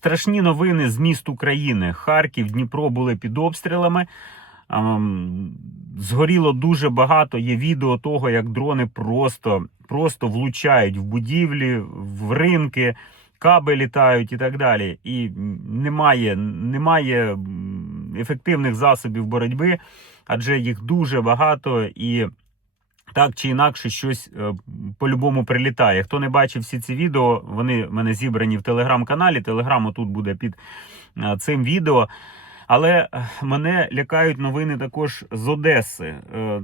Страшні новини з міст України. Харків, Дніпро були під обстрілами. Згоріло дуже багато. Є відео того, як дрони просто, просто влучають в будівлі, в ринки, каби літають і так далі. І немає, немає ефективних засобів боротьби, адже їх дуже багато і. Так чи інакше щось е, по-любому прилітає. Хто не бачив всі ці відео, вони в мене зібрані в телеграм-каналі. Телеграм тут буде під е, цим відео. Але е, мене лякають новини також з Одеси.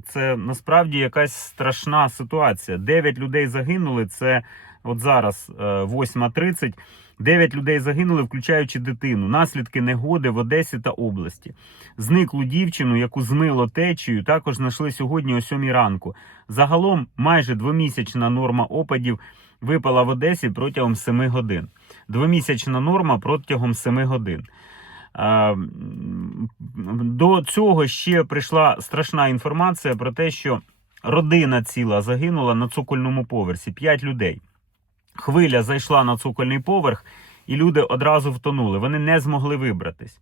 Це насправді якась страшна ситуація. Дев'ять людей загинули. Це от зараз е, 8.30. Дев'ять людей загинули, включаючи дитину. Наслідки негоди в Одесі та області. Зниклу дівчину, яку змило течією, також знайшли сьогодні о 7 ранку. Загалом майже двомісячна норма опадів випала в Одесі протягом 7 годин. Двомісячна норма протягом 7 годин. До цього ще прийшла страшна інформація про те, що родина ціла загинула на цокольному поверсі. П'ять людей. Хвиля зайшла на цокольний поверх, і люди одразу втонули. Вони не змогли вибратись.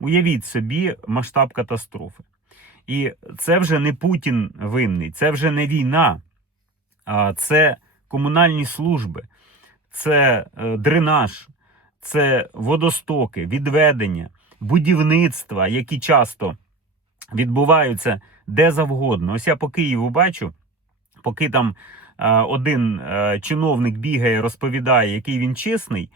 Уявіть собі масштаб катастрофи. І це вже не Путін винний, це вже не війна, це комунальні служби, це е, дренаж, це водостоки, відведення, будівництва, які часто відбуваються де завгодно. Ось я по Києву бачу, поки там один е, чиновник бігає, розповідає, який він чесний.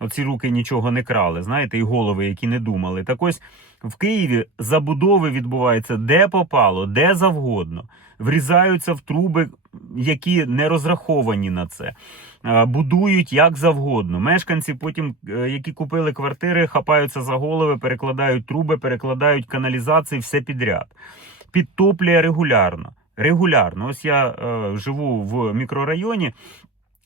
Оці руки нічого не крали, знаєте, і голови, які не думали. Так ось в Києві забудови відбуваються де попало, де завгодно. Врізаються в труби, які не розраховані на це. Е, Будують як завгодно. Мешканці, потім, е, які купили квартири, хапаються за голови, перекладають труби, перекладають каналізації, все підряд. Підтоплює регулярно. Регулярно. Ось я е, живу в мікрорайоні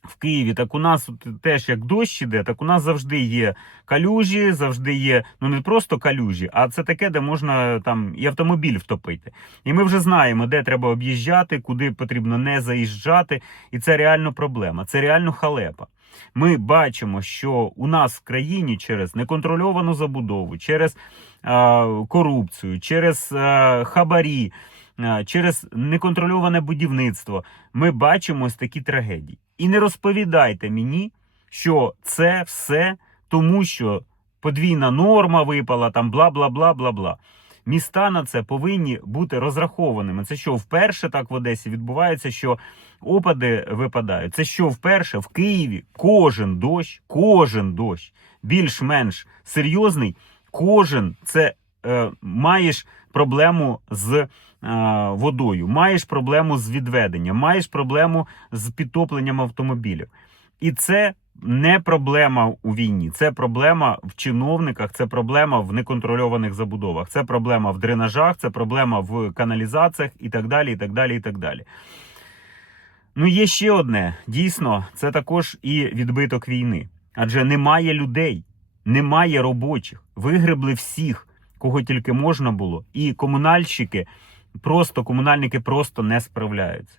в Києві, так у нас теж як дощ іде, так у нас завжди є калюжі, завжди є ну не просто калюжі, а це таке, де можна там і автомобіль втопити. І ми вже знаємо, де треба об'їжджати, куди потрібно не заїжджати. І це реально проблема, це реально халепа. Ми бачимо, що у нас в країні через неконтрольовану забудову, через е, корупцію, через е, хабарі, через неконтрольоване будівництво ми бачимо ось такі трагедії. І не розповідайте мені, що це все тому, що подвійна норма випала, там бла бла бла бла бла. Міста на це повинні бути розрахованими. Це що вперше так в Одесі відбувається, що опади випадають. Це що вперше в Києві кожен дощ, кожен дощ більш-менш серйозний, кожен це е, маєш проблему з е, водою, маєш проблему з відведенням, маєш проблему з підтопленням автомобілів. І це не проблема у війні, це проблема в чиновниках, це проблема в неконтрольованих забудовах, це проблема в дренажах, це проблема в каналізаціях і так далі. і так далі, і так далі. Ну, є ще одне. Дійсно, це також і відбиток війни. Адже немає людей, немає робочих. Вигребли всіх, кого тільки можна було. І комунальщики, просто комунальники просто не справляються.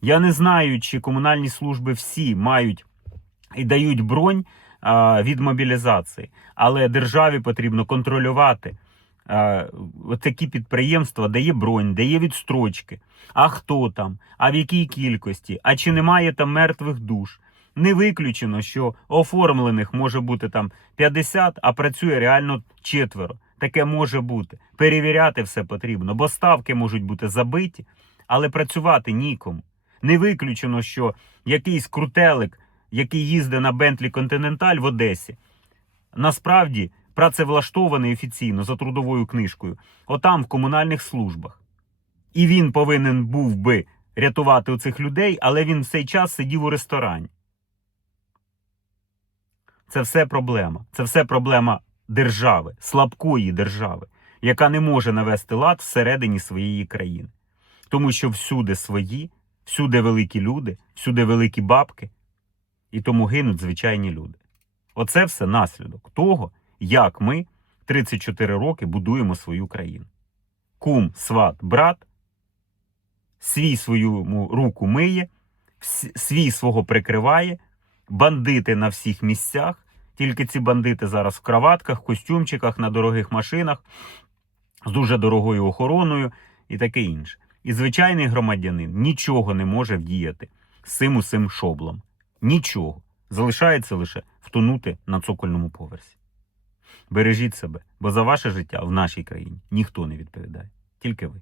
Я не знаю, чи комунальні служби всі мають і дають бронь а, від мобілізації, але державі потрібно контролювати. а, Такі підприємства дає бронь, дає відстрочки. А хто там, а в якій кількості, а чи немає там мертвих душ? Не виключено, що оформлених може бути там 50, а працює реально четверо. Таке може бути. Перевіряти все потрібно, бо ставки можуть бути забиті, але працювати нікому. Не виключено, що якийсь крутелик, який їздить на Бентлі Континенталь в Одесі, насправді працевлаштований офіційно за трудовою книжкою, отам в комунальних службах. І він повинен був би рятувати оцих людей, але він в цей час сидів у ресторані. Це все проблема. Це все проблема держави, слабкої держави, яка не може навести лад всередині своєї країни. Тому що всюди свої, всюди великі люди, всюди великі бабки, і тому гинуть звичайні люди. Оце все наслідок того, як ми 34 роки будуємо свою країну. Кум, сват, брат, свій свою руку миє, свій свого прикриває, бандити на всіх місцях, Тільки ці бандити зараз в краватках, костюмчиках, на дорогих машинах, з дуже дорогою охороною і таке інше. І звичайний громадянин нічого не може вдіяти з цим усім шоблом. Нічого. Залишається лише втонути на цокольному поверсі. Бережіть себе, бо за ваше життя в нашій країні ніхто не відповідає, тільки ви.